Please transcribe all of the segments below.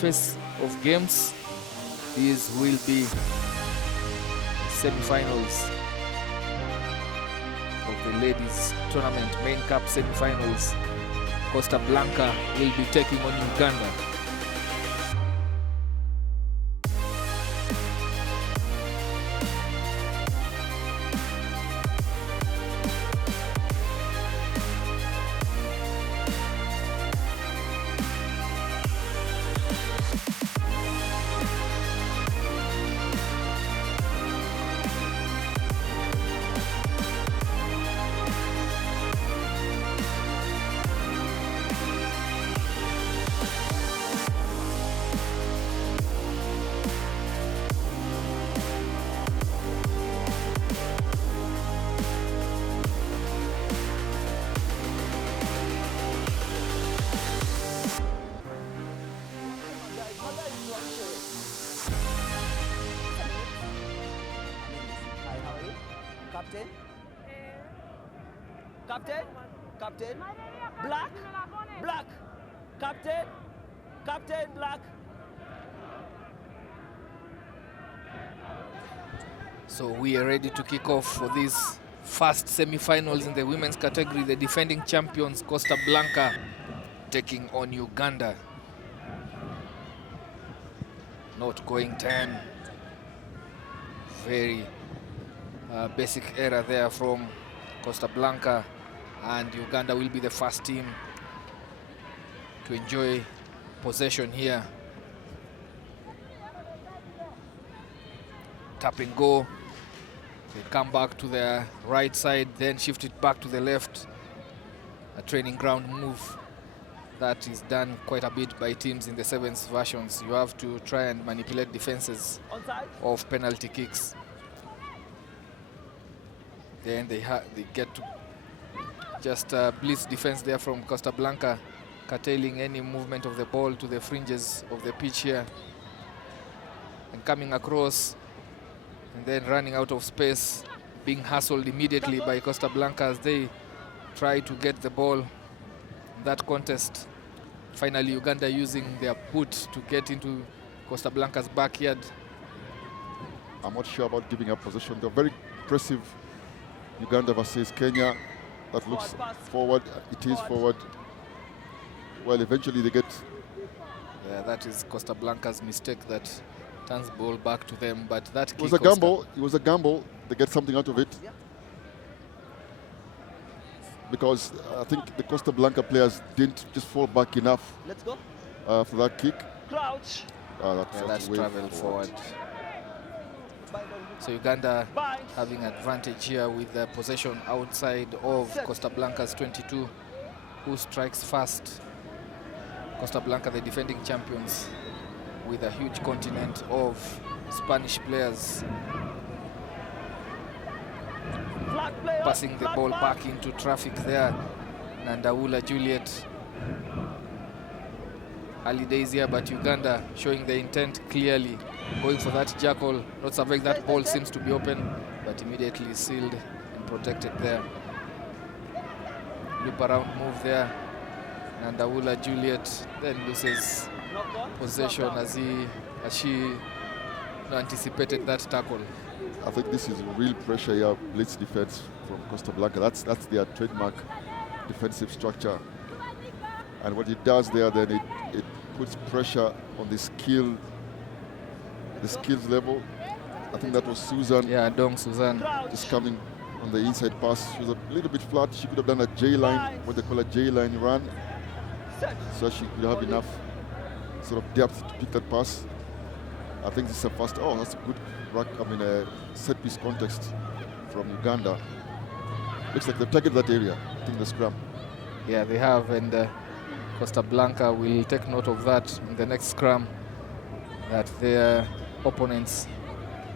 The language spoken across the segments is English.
phase of games. These will be semi-finals of the ladies tournament, main cup semi-finals. Costa Blanca will be taking on Uganda. Captain? Captain? Captain? Black? Black? Captain? Captain Black? So we are ready to kick off for these first semi-finals in the women's category. The defending champions Costa Blanca taking on Uganda. Not going 10. Very basic error there from Costa Blanca, and Uganda will be the first team to enjoy possession here. Tap and go. They come back to their right side, then shift it back to the left. A training ground move that is done quite a bit by teams in the sevens versions. You have to try and manipulate defenses of penalty kicks. Then they get to just blitz defense there from Costa Blanca, curtailing any movement of the ball to the fringes of the pitch here. And coming across and then running out of space, being hustled immediately by Costa Blanca as they try to get the ball in that contest. Finally, Uganda using their boot to get into Costa Blanca's backyard. I'm not sure about giving up possession. They're very impressive. Uganda versus Kenya, that looks forward. It is forward. Well, eventually they get... Yeah, that is Costa Blanca's mistake that turns ball back to them, but that it was a gamble. It was a gamble. They get something out of it. Because I think the Costa Blanca players didn't just fall back enough for that kick. Crouch. That's travel forward. So Uganda having advantage here with the possession outside of Costa Blanca's 22. Who strikes first? Costa Blanca, the defending champions, with a huge contingent of Spanish players. Passing the ball back into traffic there. Nandaula Juliet. Early days here, but Uganda showing the intent clearly. Going for that jackal, not surveying that ball, seems to be open, but immediately sealed and protected there. Loop around move there. Nandaula Juliet then loses possession as she anticipated that tackle. I think this is real pressure here, blitz defense from Costa Blanca. That's their trademark defensive structure. And what it does there, then it puts pressure on the skills level. I think that was Susan. Yeah, Dong Susan. Just coming on the inside pass. She was a little bit flat. She could have done a J-line, what they call a J-line run. So she could have enough sort of depth to pick that pass. I think this is a fast, that's a good set piece context from Uganda. Looks like they've targeted that area, I think the scrum. Yeah, they have, and Costa Blanca will take note of that in the next scrum, that their opponents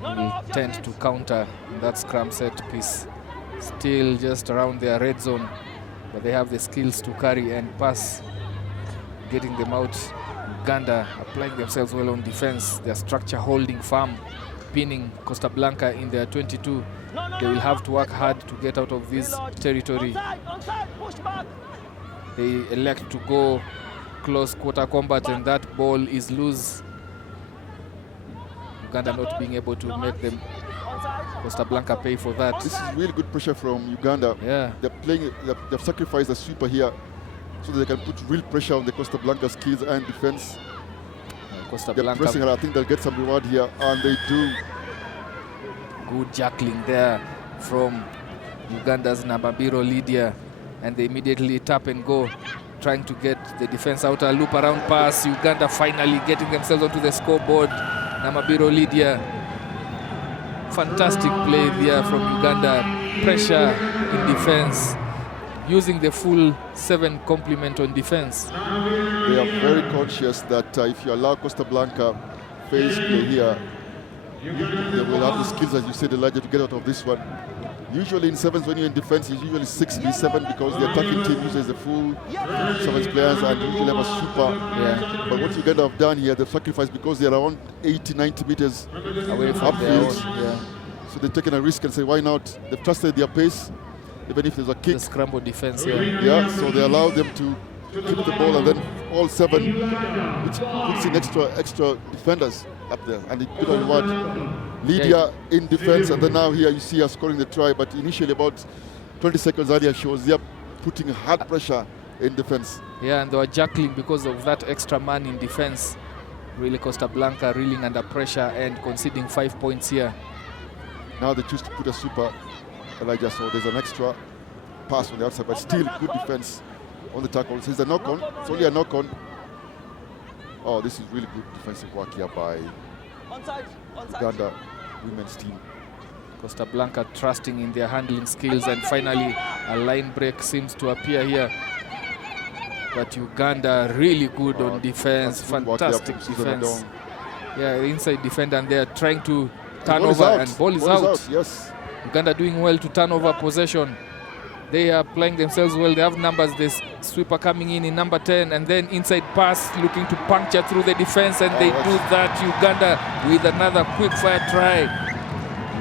will tend to counter in that scrum set piece. Still just around their red zone, but they have the skills to carry and pass, getting them out. Uganda applying themselves well on defense, their structure holding firm, pinning Costa Blanca in their 22. They will have to work hard to get out of this territory. They elect to go close quarter combat, and that ball is loose. Uganda not being able to make them Costa Blanca pay for that. This is really good pressure from Uganda. Yeah. They've sacrificed the sweeper here so that they can put real pressure on the Costa Blanca skills and defense. Costa They're Blanca, pressing her. I think they'll get some reward here, and they do. good juggling there from Uganda's Namabiro Lydia, and they immediately tap and go, trying to get the defense out. A loop around pass. Uganda finally getting themselves onto the scoreboard. Namabiro Lydia, fantastic play there from Uganda. Pressure in defense, using the full 7 complement on defense. They are very conscious that if you allow Costa Blanca phase play here, they will have the skills, as you said, Elijah, to get out of this one. Usually in sevens, when you're in defense, it's usually 6v7 because the attacking team uses the full 7 players and usually have a super. Yeah. But what Uganda have done here, they've sacrificed because they're around 80-90 meters Away from their own. upfield. Yeah. So they've taken a risk and say, why not? They've trusted their pace, even if there's a kick. The scramble defense here. Yeah, so they allow them to keep the ball, and then all 7, which puts in extra defenders up there, and it could have reward Lydia in defense, and then now here you see her scoring the try, but initially about 20 seconds earlier she was there putting hard pressure in defense. Yeah, and they were juggling because of that extra man in defense. Really Costa Blanca reeling under pressure and conceding 5 points here. Now they choose to put a super, Elijah, so there's an extra pass on the outside, but still good defense on the tackle. So it's a knock-on, it's only a knock-on. Oh, this is really good defensive work here by Uganda women's team. Costa Blanca trusting in their handling skills, and finally a line break seems to appear here. But Uganda really good on defense, fantastic defense. Yeah, the inside defender, and they're trying to turn over, and ball is out. Yes. Uganda doing well to turn over possession. They are playing themselves well. They have numbers. This sweeper coming in number 10, and then inside pass looking to puncture through the defense, and they do that. Uganda with another quick fire try.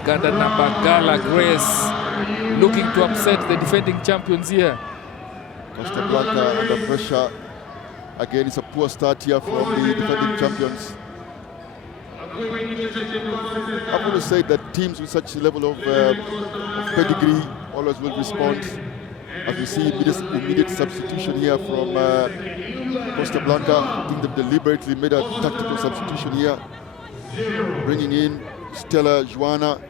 Uganda number Gala Grace looking to upset the defending champions here. Costa Blanca under pressure. Again, it's a poor start here from the defending champions. I've always said that teams with such a level of pedigree always will respond. As we see immediate substitution here from Costa Blanca. I think they've deliberately made a tactical substitution here, bringing in Stella Joanna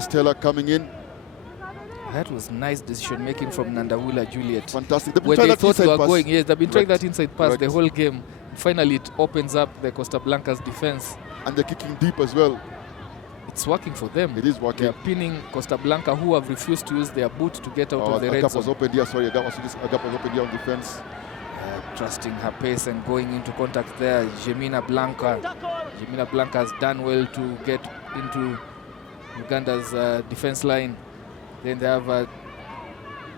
Stella coming in. That was nice decision making from Nandawula Juliet. Fantastic. When they thought they were going, yes, they've been trying that inside pass Correct. the whole game. Finally, it opens up the Costa Blanca's defense. And they're kicking deep as well. It's working for them. It is working. They're pinning Costa Blanca, who have refused to use their boot to get out of the a red gap zone. was opened here. Sorry, a gap was opened here on defense. Trusting her pace and going into contact there. Jemina Blanca. Jemina Blanca has done well to get into Uganda's defense line. Then they have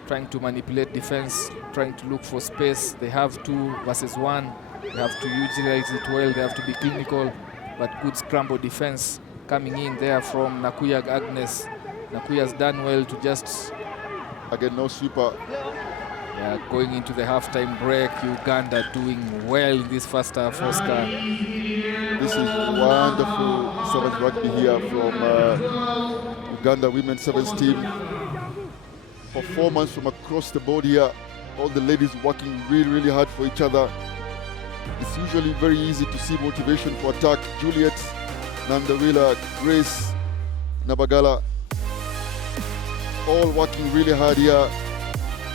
trying to manipulate defense, trying to look for space. They have 2 versus 1. They have to utilize it well. They have to be clinical, but good scramble defense coming in there from Nakuya Agnes. Nakuya's done well to just... Again, no sweeper. Yeah, going into the halftime break. Uganda doing well in this first half, Oscar. This is wonderful sevens rugby here from Uganda women's sevens team. Performance from across the board here. All the ladies working really, really hard for each other. It's usually very easy to see motivation to attack. Juliet, Nandawila, Grace, Nabagala, all working really hard here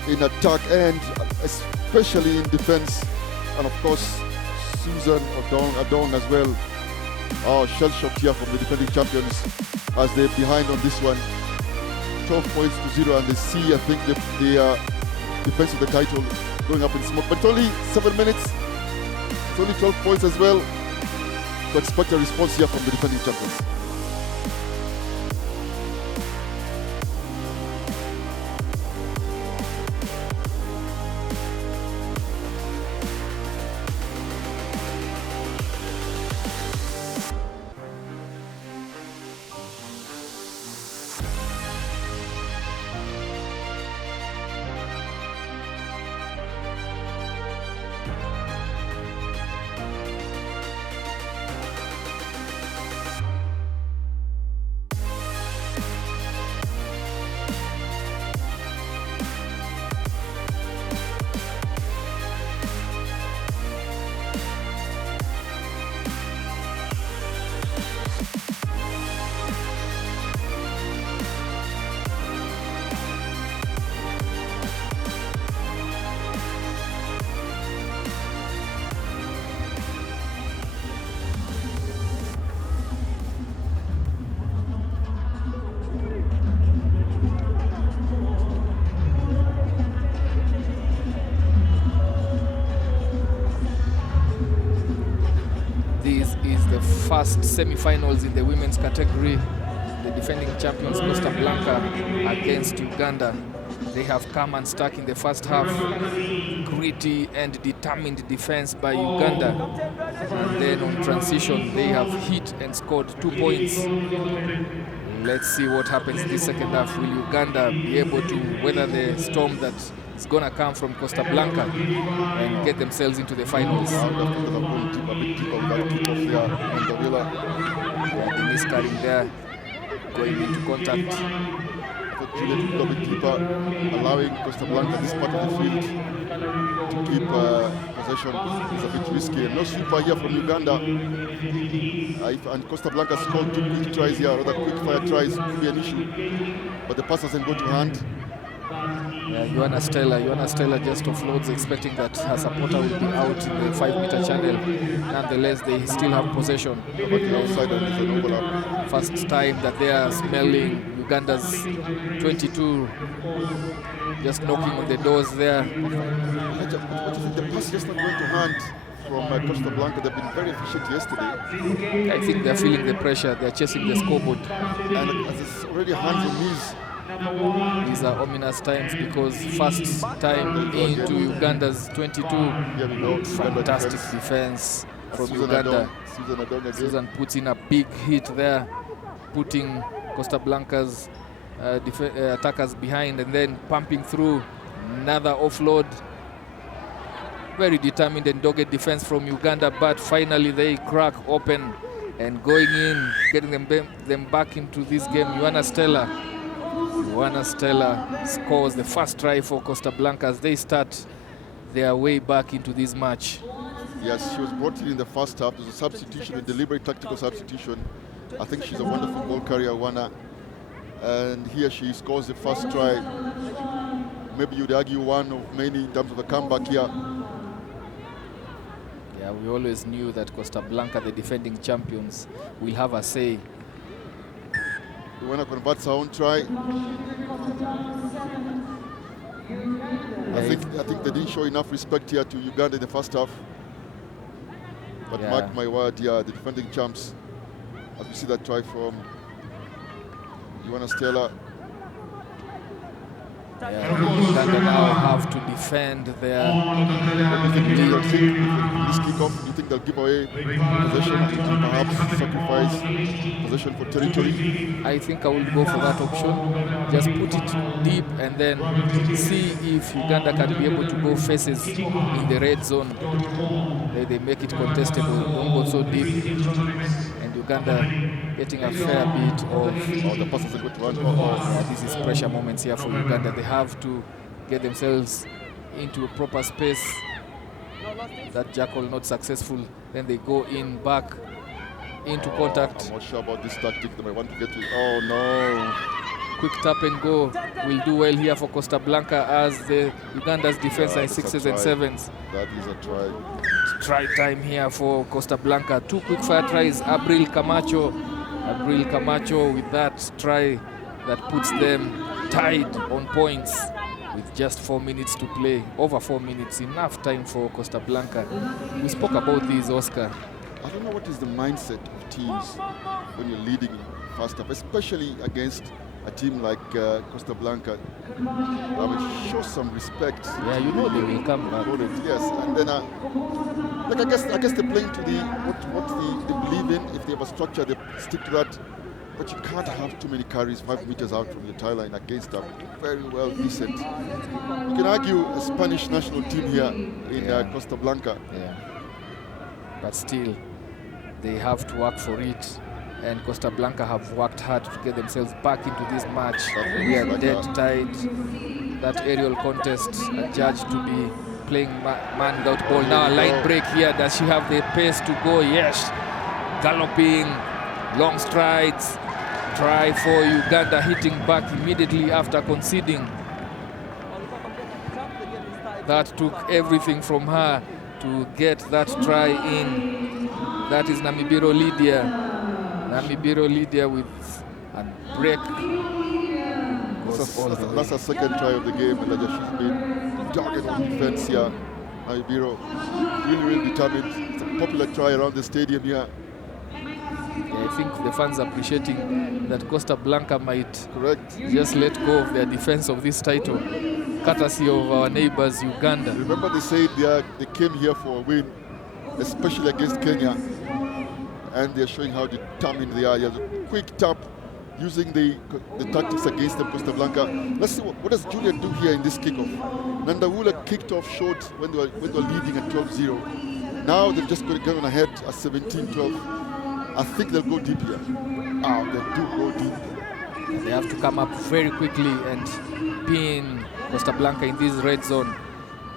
in attack and especially in defense. And of course, Susan Adong as well. Oh, shell shocked here from the defending champions as they're behind on this one. 12 points to 0, and they see, I think, the defense of the title going up in smoke. But it's only 7 minutes. It's only 12 points as well. To expect a response here from the defending champions. This is the first semi-finals in the women's category. The defending champions Costa Blanca against Uganda. They have come and stuck in the first half. Gritty and determined defense by Uganda. And then on transition, they have hit and scored 2 points. Let's see what happens this second half. Will Uganda be able to weather the storm that is going to come from Costa Blanca and get themselves into the finals? Yeah, The miscarrying there, going into contact. Juliet will be keeper, allowing Costa Blanca this part of the field to keep possession is a bit risky. And no sweeper here from Uganda. And Costa Blanca scored 2 quick tries here, rather quick fire tries could be an issue. But the pass doesn't go to hand. Joanna Stella just offloads, expecting that her supporter will be out in the 5-meter channel. Nonetheless, they still have possession. But the outside is an overlap. First time that they are smelling Uganda's 22, just knocking on the doors there. What do you think? The pass just not going to hand from Costa Blanca. They've been very efficient yesterday. I think they're feeling the pressure. They're chasing the scoreboard. And as it's already hands on knees. These are ominous times because first time into Uganda's 22. Here we go. Fantastic defense from Uganda. Susan puts in a big hit there, putting Costa Blanca's attackers behind and then pumping through. Another offload. Very determined and dogged defense from Uganda, but finally they crack open and going in, getting them back into this game. Joanna Stella scores the first try for Costa Blanca as they start their way back into this match. Yes, she was brought in the first half. There's a substitution, a deliberate tactical substitution. I think she's a wonderful ball carrier, Wana. And here she scores the first try. Maybe you'd argue one of many in terms of the comeback here. Yeah, we always knew that Costa Blanca, the defending champions, will have a say. Wana converts her own try. I think they didn't show enough respect here to Uganda in the first half. But mark my word, the defending champs, as we see that try from Joanna Stella. Uganda now have to defend their lead. This kickoff, do you think they'll give away possession and perhaps sacrifice possession for territory? I think I will go for that option. Just put it deep and then see if Uganda can be able to go faces in the red zone. They make it contestable. Don't go so deep. And Uganda getting a fair bit of the passes are good to run. This is pressure moments here for Uganda. They have to get themselves into a proper space. That jackal not successful. Then they go in back into contact. I'm not sure about this tactic. They might want to get to. Oh no! Quick tap and go will do well here for Costa Blanca as the Uganda's defense are in 6s and 7s. That is a try. Try time here for Costa Blanca. 2 quick fire tries. Abril Camacho with that try that puts them tied on points with just 4 minutes to play. Over 4 minutes, enough time for Costa Blanca. We spoke about this, Oscar. I don't know what is the mindset of teams when you're leading in first half, especially against a team like Costa Blanca. I mean, show some respect. Yeah, you know they will come back. Yes, and then like I guess they're playing to what they believe in. If they have a structure, they stick to that. But you can't have too many carries 5 meters out from the tie line against a very well decent. You can argue a Spanish national team here in Costa Blanca. Yeah, but still, they have to work for it. And Costa Blanca have worked hard to get themselves back into this match. We are dead tied. That aerial contest adjudged to be playing man without ball. Now a line break here. Does she have the pace to go? Yes. Galloping, long strides. Try for Uganda, hitting back immediately after conceding. That took everything from her to get that try in. That is Namibiro Lydia. Namibiro Lydia with a break. That's her second try of the game. Elijah, she's been dogged on defense here. Namibiro really determined. It's a popular try around the stadium here. Yeah, I think the fans are appreciating that Costa Blanca might Correct. just let go of their defense of this title, courtesy of our neighbors Uganda. Remember they said they came here for a win, especially against Kenya, and they're showing how determined they are. There's a quick tap using the tactics against them, Costa Blanca. Let's see what does Juliet do here in this kickoff. Nandawula kicked off short when they were leading at 12-0. Now they've just got to get on ahead at 17-12. I think they'll go deep here. They do go deep. They have to come up very quickly and pin Costa Blanca in this red zone.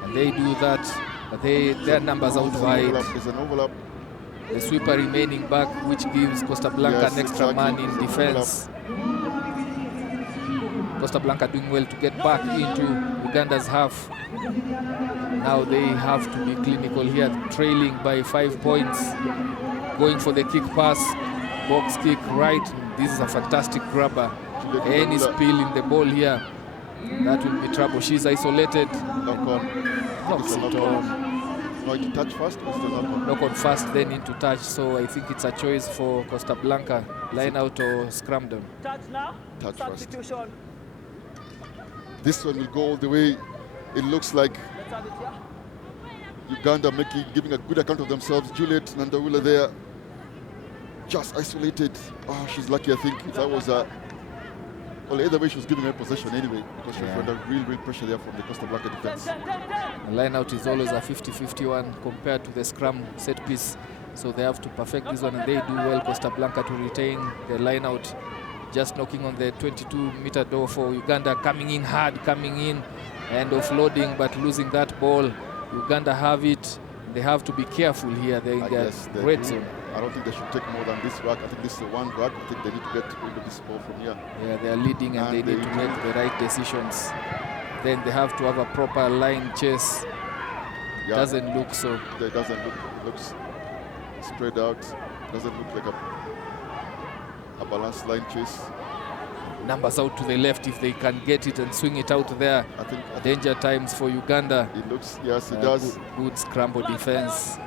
And they do that, but their numbers out wide. There's an overlap. The sweeper remaining back, which gives Costa Blanca an extra man in defense. Costa Blanca doing well to get back into Uganda's half. Now they have to be clinical here, trailing by 5 points. Going for the kick pass, box kick right. This is a fantastic grabber. Any spill in the ball here, that will be trouble. She's isolated. Knock on. Knocks it on. No, to touch first or still knock on? Knock on first, then into touch. So I think it's a choice for Costa Blanca. Line out or scrum them. Touch now. Touch first. Substitution. This one will go all the way. It looks like Let's have it here. Uganda giving a good account of themselves. Juliet Nandawula there, just isolated. Oh, she's lucky, I think. If that was well, either way, she was giving her possession anyway, because she was under real pressure there from the Costa Blanca defense. The line out is always a 50-50 one compared to the scrum set piece. So they have to perfect this one, and they do well, Costa Blanca, to retain the line out. Just knocking on the 22-meter door for Uganda, coming in hard, coming in and offloading, but losing that ball. Uganda have it. They have to be careful here. They're in the red zone. I don't think they should take more than this ruck. I think this is the one ruck. I think they need to get rid of this ball from here. Yeah, they are leading and they need to make the right decisions. Then they have to have a proper line chase. Yeah. Doesn't look so. It doesn't look. It looks spread out. Doesn't look like a balanced line chase. Numbers out to the left if they can get it and swing it out there. I think danger times for Uganda. It looks, yes, it does. Good scramble defense.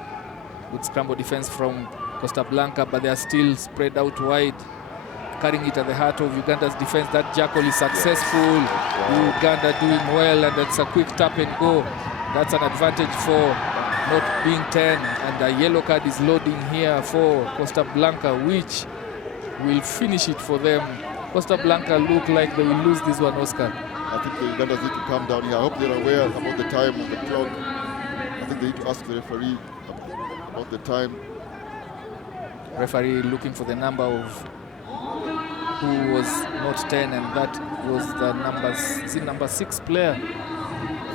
Good scramble defense from Costa Blanca, but they are still spread out wide, carrying it at the heart of Uganda's defense. That jackal is successful. Uganda doing well, and that's a quick tap and go. That's an advantage for not being 10, and a yellow card is loading here for Costa Blanca, which will finish it for them. Costa Blanca look like they will lose this one, Oscar. I think the Ugandans need to calm down here. I hope they're aware about the time on the clock. I think they need to ask the referee about the time. Referee looking for the number of who was not 10, and that was the number 6 player. I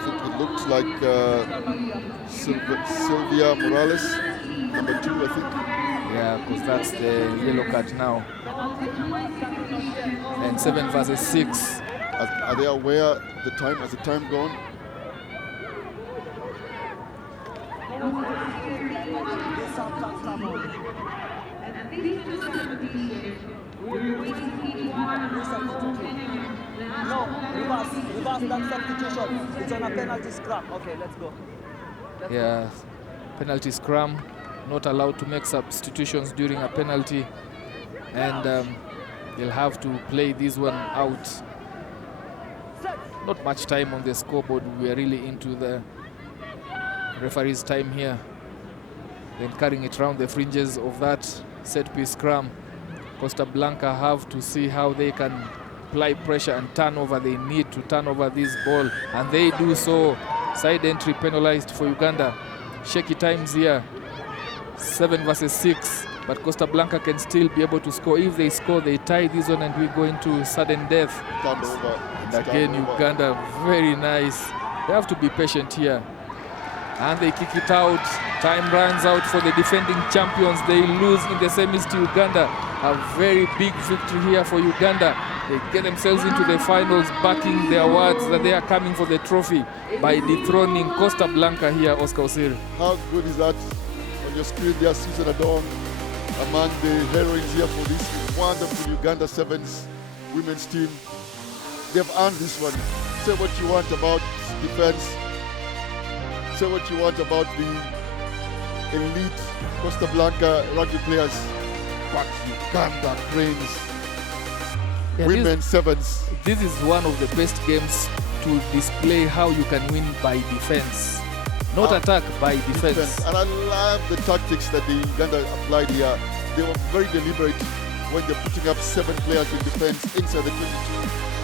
think it looks like Sylvia Morales, number 2, I think. Yeah, because that's the yellow card now. And 7 versus 6. Are they aware the time? Has the time gone? No, reverse that substitution. It's on a penalty scrum. Okay, let's go. Yeah, penalty scrum. Not allowed to make substitutions during a penalty. And they'll have to play this one out. Not much time on the scoreboard. We are really into the referee's time here. Then carrying it around the fringes of that set-piece scrum. Costa Blanca have to see how they can apply pressure and turnover. They need to turn over this ball, and they do so. Side entry penalized for Uganda. Shaky times here. 7 versus 6. But Costa Blanca can still be able to score. If they score, they tie this one, and we go into sudden death. And again, Uganda, very nice. They have to be patient here. And they kick it out. Time runs out for the defending champions. They lose in the semis to Uganda. A very big victory here for Uganda. They get themselves into the finals, backing their words that they are coming for the trophy by dethroning Costa Blanca here, Oscar Osiri. How good is that on your screen there, Susan Adong, among the heroines here for this wonderful Uganda Sevens women's team. They've earned this one. Say what you want about defense. Say what you want about the elite Costa Blanca rugby players, but Uganda cranes, women sevens. This is one of the best games to display how you can win by defense. Not attack, by defense. And I love the tactics that the Uganda applied here. They were very deliberate when they're putting up 7 players in defense inside the 22.